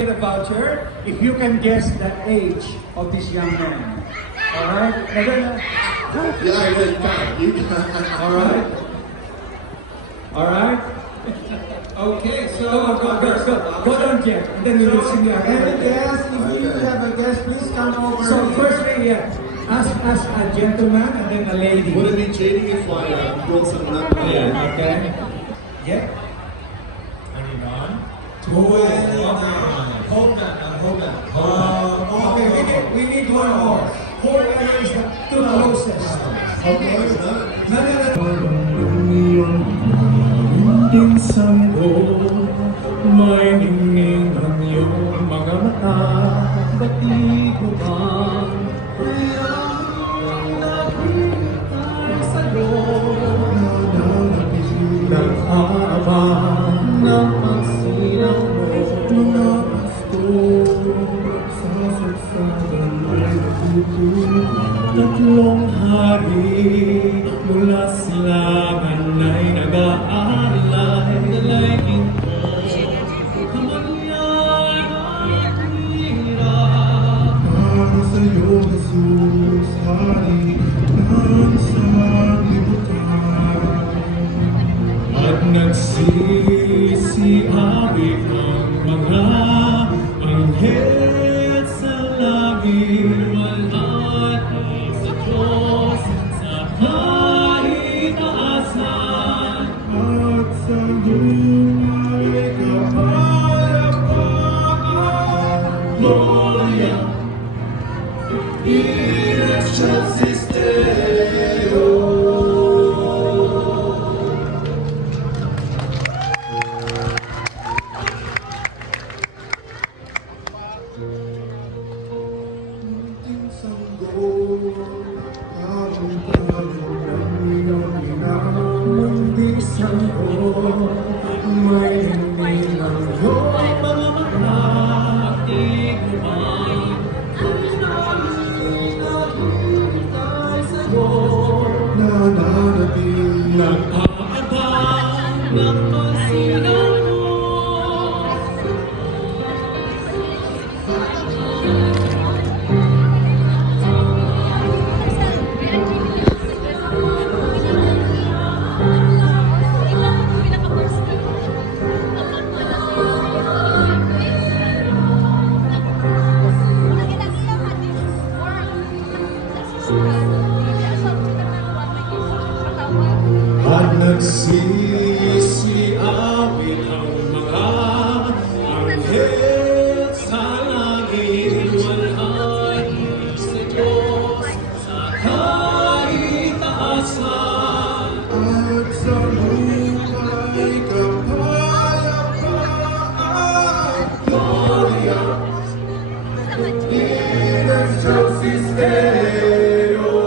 A voucher if you can guess the age of this young man. Alright? Yeah, I can. You can. Alright? Alright? Okay, so go down, Jeff, and then we will sing you Any again. guess? If you have a guess, please come over. So firstly, yeah, ask a gentleman and then a lady. Would it be cheating if I brought someone up? Yeah, okay. Yeah. 29. Hold on. Okay, we need one more. Whoever is the two closest. Okay? Din sanggo, may ningning ang iyong mga mata. Ba't di ko bang nakita sa'yo? Nag-aabang ng pagsilang mo. Mga gusto sa saksagan ay natutulog. Tatlong hari mula silangan ay nag-aalay. Dalay ginto, kamanyan at hirap. Para sa'yo, Jesus, hari ng sanlibutan. At nagsisiawit ang mga anghel sa langit. Walhati sa Diyos sa kaitaasan. At sa lumay kapayapaan. Gloria in excelsis Deo. Munting sanggol, habang-habang ng iyong ginagawa. Munting sanggol, may ningning ang iyong mga mata. At di ko man nakikita sa'yo. Nananabil Nag-aabang ng pagsilang mo. At nagsisiawit ang mga anghel sa langit. Walhati sa Diyos sa kaitaasan. at sa lumay kapayapaan. Gloria in excelsis Deo.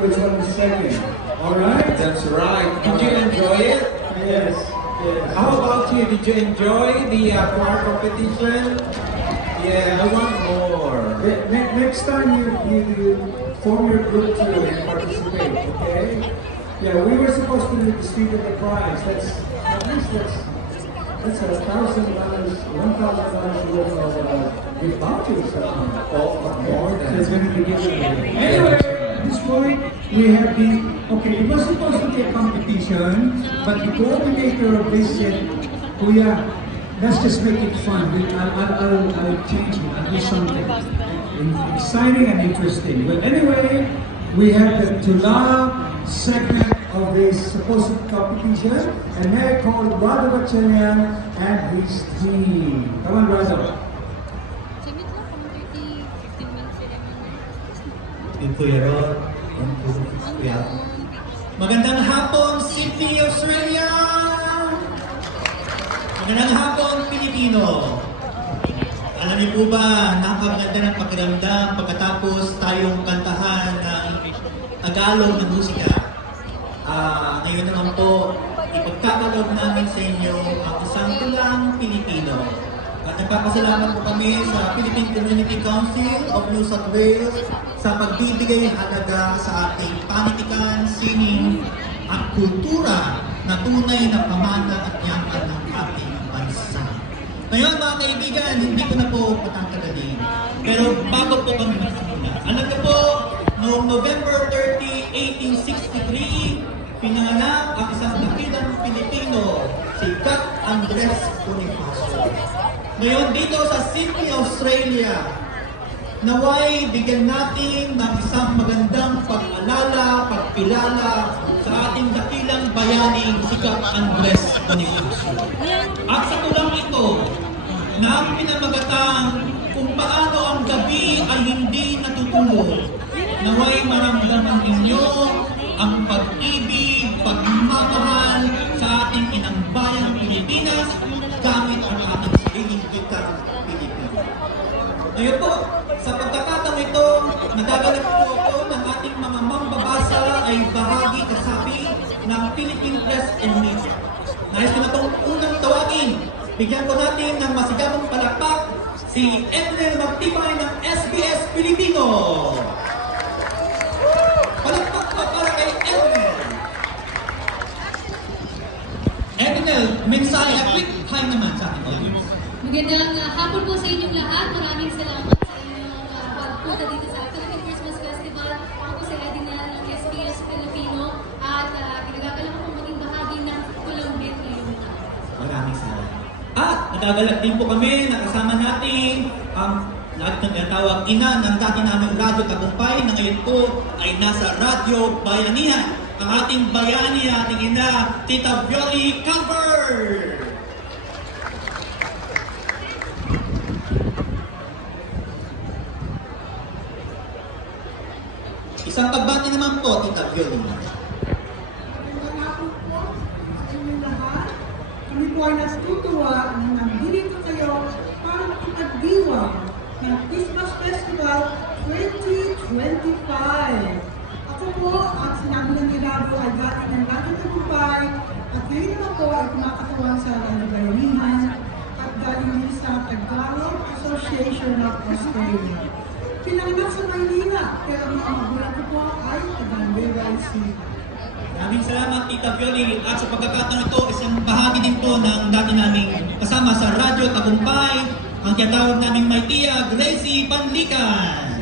Which one is second? All right. That's right. Did you enjoy it? Yes. Yes. How about you? Did you enjoy the choir competition? Yeah, I want more. Next time you form your group too and participate, okay? Yeah, we were supposed to distribute the prize. That's at least that's $1,000, $1,000 worth of gift vouchers. More than That's going to be given away. Anyway, at this point we have it was supposed to be a competition, but the coordinator of this said, Kuya, let's just make it fun. I'll change it. I'll do something exciting and interesting. But anyway, we have the Tula segment of this supposed competition, and may I call Rado Gatchalian and his team. Come on, Rado. Singit lang kung 15 minutes ceremony. Yung Kuya Rod, yung Kuya. Magandang hapon, Sydney, Australia! Magandang hapon, Pilipino! Alam niyo po ba, napakaganda ng pakiramdam pagkatapos tayong kantahan ng Tagalog na musika. Ngayon naman po, ipagkakaloob namin sa inyo ang isang tulang Pilipino. At nagpapasalamat po kami sa Philippine Community Council of New South Wales sa pagbibigay halaga sa ating panitikan, sining at kultura na tunay na pamana at yaman ng ating bansa. Ngayon mga kaibigan, hindi ko na po patatagalin. Pero bago po kami magsimula, alam niyo po, noong November 30, 1863, pinanganak ang isang dakilang Pilipino, si Kat Andres Bonifacio. Ngayon dito sa Sydney, Australia, naway bigyan natin ng isang magandang pag-alala, pagpilala sa ating dakilang bayaning si Kat Andres Bonifacio. At sa tulang ito, na pinamagatang kung paano ang gabi ay hindi natutulog, naway maramdaman ninyo ang pag-ibig, pagmamahal sa ating inang bayang Pilipinas gamit ang ating sariling wikang Pilipino. Ngayon po, sa pagkakataong ito, nagaganap po ako ng ating mga mambabasa ay bahagi kasapi ng Philippine Press and Media. Nais ko na itong unang tawagin. Bigyan ko natin ng masigabong palakpak si Ednel Magtibay ng SBS Filipino. Palakpak pa para kay Ednel. Ednel, mensahe, a quick hi naman sa ating audience. Magandang hapon po sa inyong lahat. Maraming salamat sa inyong pagpunta dito sa Philippine Christmas Festival. Ako po si Edinel ng SBS Filipino at pinagagalak po maging bahagi ng Tulang Din ngayong taon. Maraming salamat. At nagagalak din po kami, nakasama natin ang lahat ng tinatawag ina ng dati naming Radyo Tagumpay na ngayon po ay nasa Radyo Bayanihan. Ang ating bayani, ating ina, Tita Violi Camper! Isang pagbati naman po, Tita Violina. Magandang hapon po sa inyong lahat. Kami po ay natutuwa na nandito kayo para makipagdiwang ng Christmas Festival 2025. Ako po, ang sinabi ng Nilabo ay dati ng Radyo Tagumpay at ngayon naman po ay kumakatawan sa Radio Bayanihan at galing din sa Tagalog Association of Australia. Pinanganak sa Maynila, pero ang mga magulang ko po ay taga-Nueva Ecija. Maraming salamat, Tita Violi. At sa pagkakataon ito, isang bahagi din po ng dati naming kasama sa Radyo Tagumpay, ang tinatawag naming may tiya, Gracie Panlikan.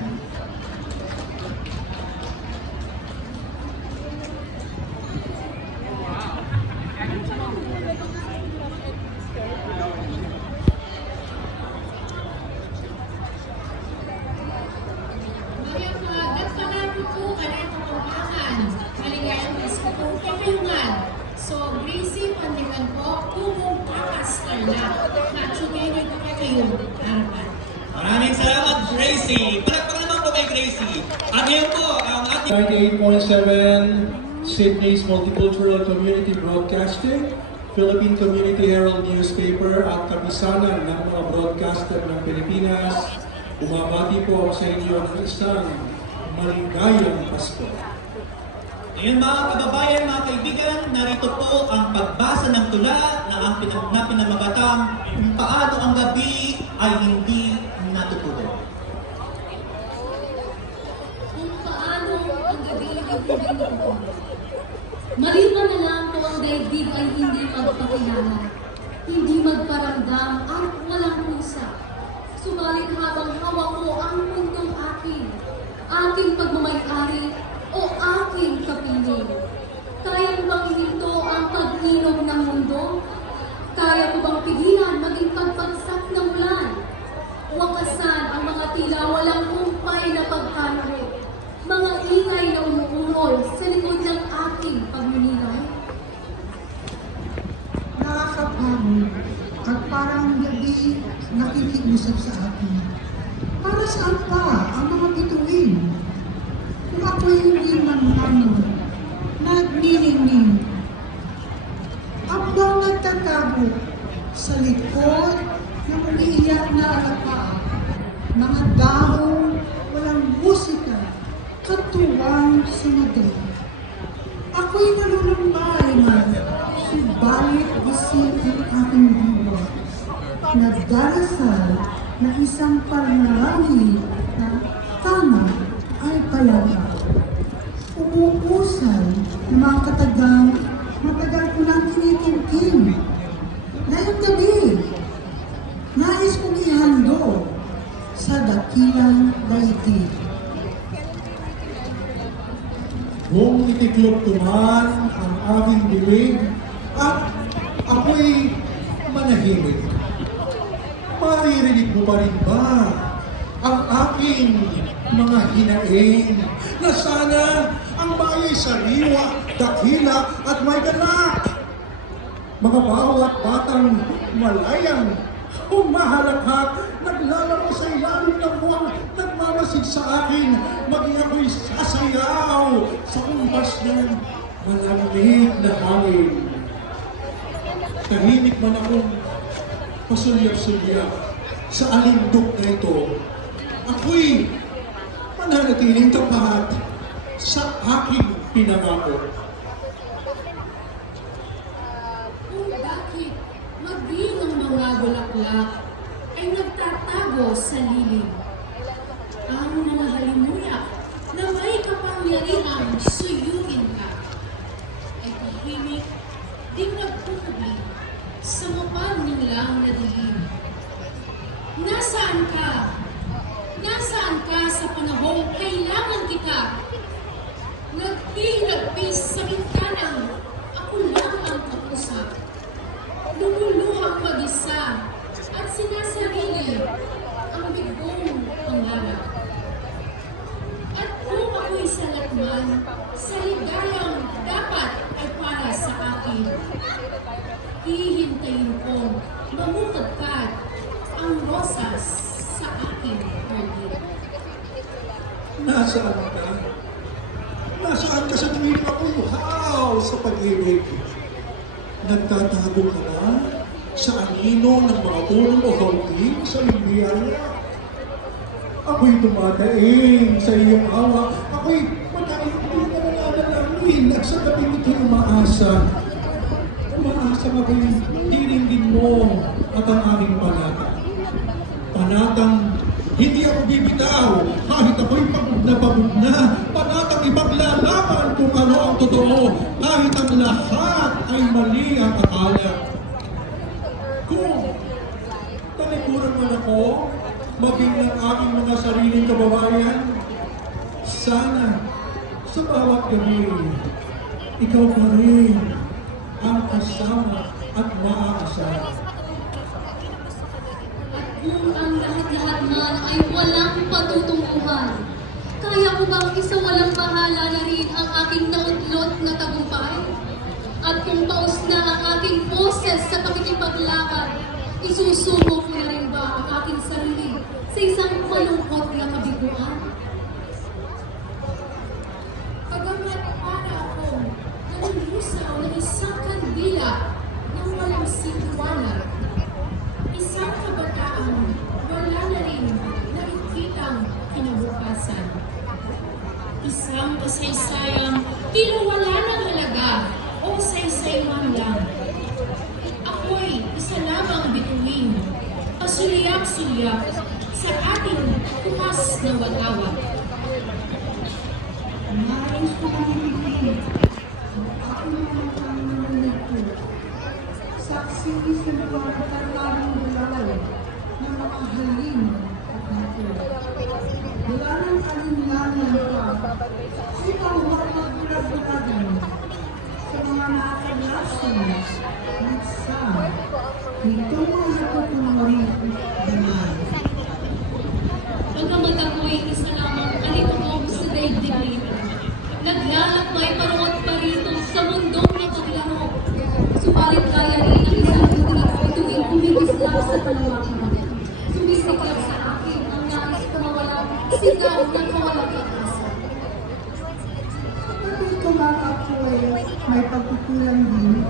Mayang mga nagpalapit po ka na itong pambahan. Maligayang Pasko po kakayungan. So, Gracie, pandikan po, kumong pakastar na. Natsugay po kayo. Harapan. Maraming salamat, Gracie. Palagpakan naman po kay Gracie. At ngayon po, ang ating 98.7 Sydney's Multicultural Community Broadcasting, Philippine Community Herald Newspaper at kapisanan ng mga broadcaster ng Pilipinas. Bumabati po ako sa inyo ng isang maligayang Pasko. Ngayon mga kababayan, mga kaibigan, narito po ang pagbasa ng tula na pinamagatang kung paano ang gabi ay hindi natutulog. Kung paano ang gabi ay hindi natutulog. Maliban na lang kung ang daigdig ay hindi magpakilala, hindi magparamdam at walang pusa. Subalit habang hawak ko ang mundong aking pagmamayari o aking kapiling. Kaya ko bang ihinto ang pag-inog ng mundo? Kaya ko bang pigilan maging pagpagsak ng ulan? Wakasan ang mga tila walang humpay na pagkalaro. Mga ingay na umuungol sa likod ng aking pagninilay. Nakakapagod at parang gabi nakikiusap sa akin. Para saan pa ang mga bituin? Kung ako'y hindi man nagniningning, abang nagtatago sa likod ng umiiyak na alapaap, mga dahong walang musika, katuwang sumagot. Ako'y nalulumbay man, subalit gising ang aking diwa. Nagdarasal na isang panalangin na tama ay palaga. Umuusal ng mga katagang matagal ko nang tinitingting. Ngayong gabi, nais kong ihando sa dakilang daigdig. Kung itiklop tuman ang aking bibig at ako'y manahimik, maririnig mo pa rin ba ang aking mga hinaing na sana ang baya'y sariwa, dakila at may ganap? Mga bawat batang malayang humahalakhak, naglalaro sa ilalim ng buwang nagmamasid sa akin, maging ako'y sasayaw sa kumpas ng malamig na hangin. Tahimik man akong pasulyap-sulyap sa alindok na ito, ako'y mananatiling tapat sa aking pinangako. Kung bakit maging ang mga bulaklak ay nagtatago sa lilim. Ang mga halimuyak na may kapangyarihang suyuin ka ay tahimik di magpupubi sa mapagnilang na dilim. Nasaan ka? Nasaan ka sa panahong kailangan kita? Nagpilagpis sa bintana, ako lang ang kausap. Lumuluhang mag-isa at sinasarili ang bigong pangarap. At kung ako'y salatman, sa ligayang dapat ay para sa akin. Hihintayin ko mamumagkat ang rosas sa aking hardin. Nasaan ka? sa pag-ibig. Nagtatago ka na sa anino ng mga punong o hawking sa iyong biyaya. Ako'y dumadaing sa iyong awa. Ako'y matahimik na nananalamin at sa gabing ito'y umaasa. Umaasa ako'y diringgin mo at ang aking panata. Panatang hindi ako bibitaw kahit ako'y pagod na. Panatang ipaglalaban kung ano ang totoo kahit ang lahat ay mali ang akala. Kung talikuran man ako, maging ng aking mga sariling kababayan, sana sa bawat gabi, ikaw pa rin ang kasama at maaasahan. Kung ang lahat-lahat man ay walang patutunguhan, kaya ko bang isawalang bahala na rin ang aking nautlot na tagumpay? At kung paus na ang aking boses sa pakikipaglakad, isusumo ko na rin ba ang aking sarili sa isang malungkot na kabiguan? Pagamat para akong nanilisaw ng isang kandila ng walang sinuwanan, isang kabataan wala na rin nakikitang kinabukasan. Isang kasaysayang tila wala ng halaga o saysay man lang. Ako'y isa lamang bituin, pasulyak-sulyak sa ating bukas na walawa. Nais ko pamilipin ang aking mga nananagpo. Saksi sa mga katarlarang galaw ng mga halim at natin. Wala nang alinlangan pa. Sino ang magpagpilagpilagin sa mga nakakalasan at sa ito ang natutunan naman. Pagkamat ako'y isa lamang alikabog sa daigdig, naglalakbay paruot pa rito sa mundong nakaglaro. Subalit kaya rin ang isang tuwing tuwing umigislap sa palawakan. Sumisiklap sa akin ang nais ko mawala, sigaw ng kawalang pag-asa. Ito nga ako'y may pagkukulang din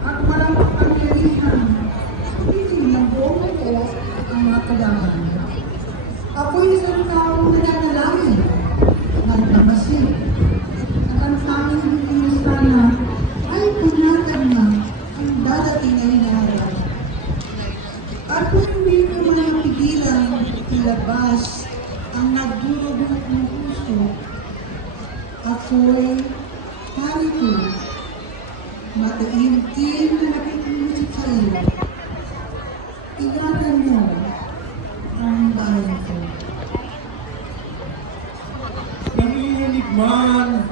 at walang kapangyarihan. Hindi ng buong ko ang mga kalaban. Ako'y isang taong nananalangin, nagmamasid, at ang tanging hindi sana ay punatan na ang dadating na hinaharap. At kung hindi ko na pigilan ilabas ang nagdurugong ng puso, ako'y parito, mataimtim na nakikinig sa iyo. Ingatan mo ang bayan ko. Nangihinig man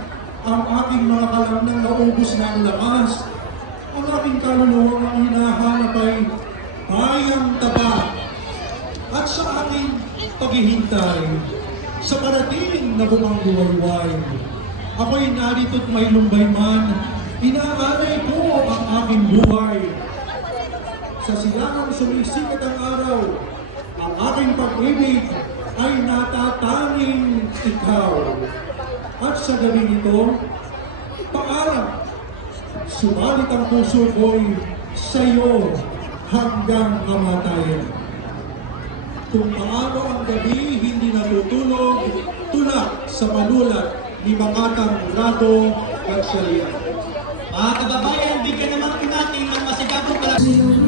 ang aking mga kalamnang naubos na ang lakas. Ang aking kaluluwang ang hinahanap ay bayang taba. At sa aking paghihintay, sa parating na bumangguwayway, ako'y narito't may lumbay man, inaalay ko ang aking buhay. Sa silangang sumisikat ang araw, ang aking pag-ibig ay natatanging ikaw. At sa gabi nito, paalam, subalit ang puso ko'y sa'yo hanggang kamatayan. Kung paano ang gabi hindi natutulog, tulak sa panulat ni Makatang Rado at Sharia. Mga kababayan, bigyan naman natin ng masigapong kalasyon.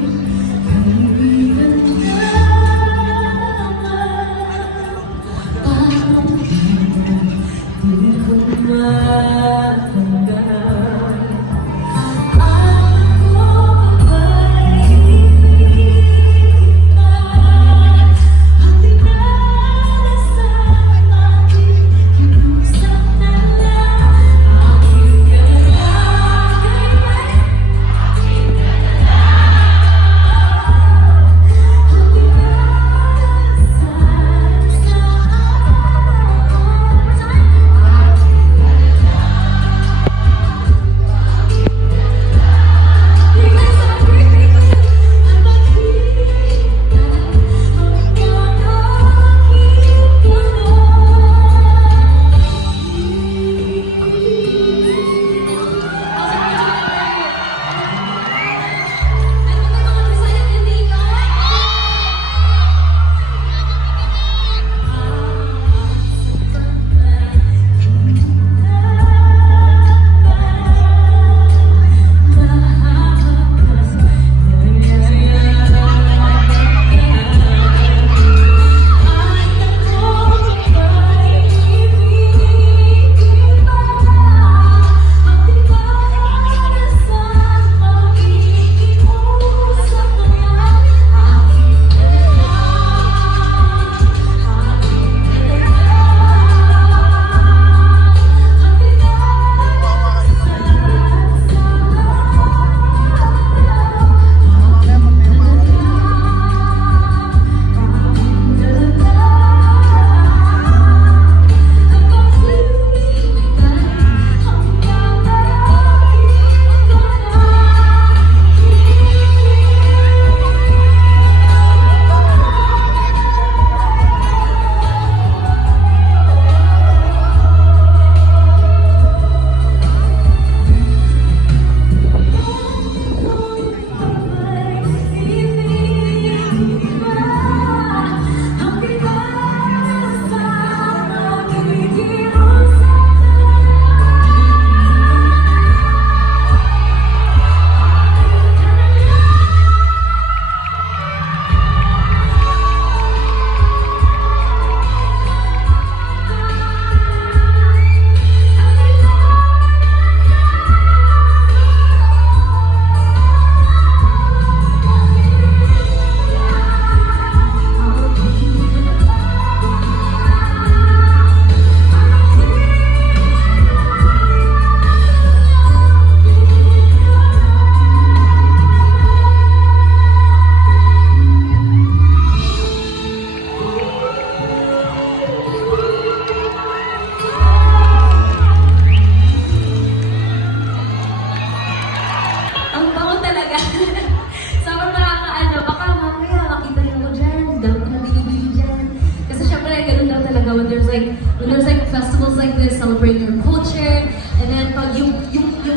like festivals like this, celebrating your culture, and then pag yung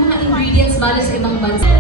mga ingredients bale sa ibang bansa.